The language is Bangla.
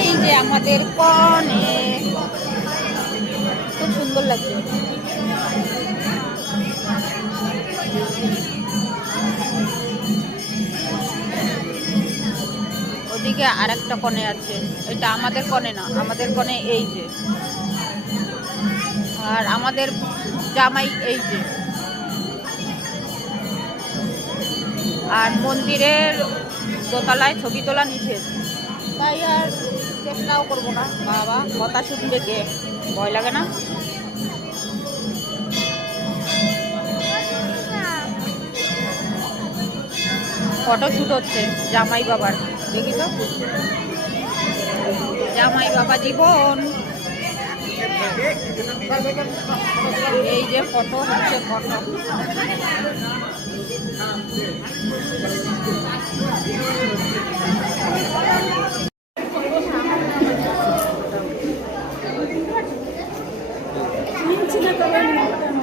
এই যে আমাদের কনে, খুব সুন্দর লাগছে। ওদিকে আর একটা কনে আছে, এটা আমাদের কনে না, আমাদের কনে এই যে, আর আমাদের জামাই এই যে। আর মন্দিরের দোতলায় ছবি তোলা নিষেধ, তাই আর চেষ্টাও করবো না। বাবা কথা শুনবে যে, ভয় লাগে না? ফটো শুট হচ্ছে জামাই বাবার, দেখি তো জামাই বাবা জীবন। এই যে ফটো হচ্ছে, ফটো। চিন্তা করবেন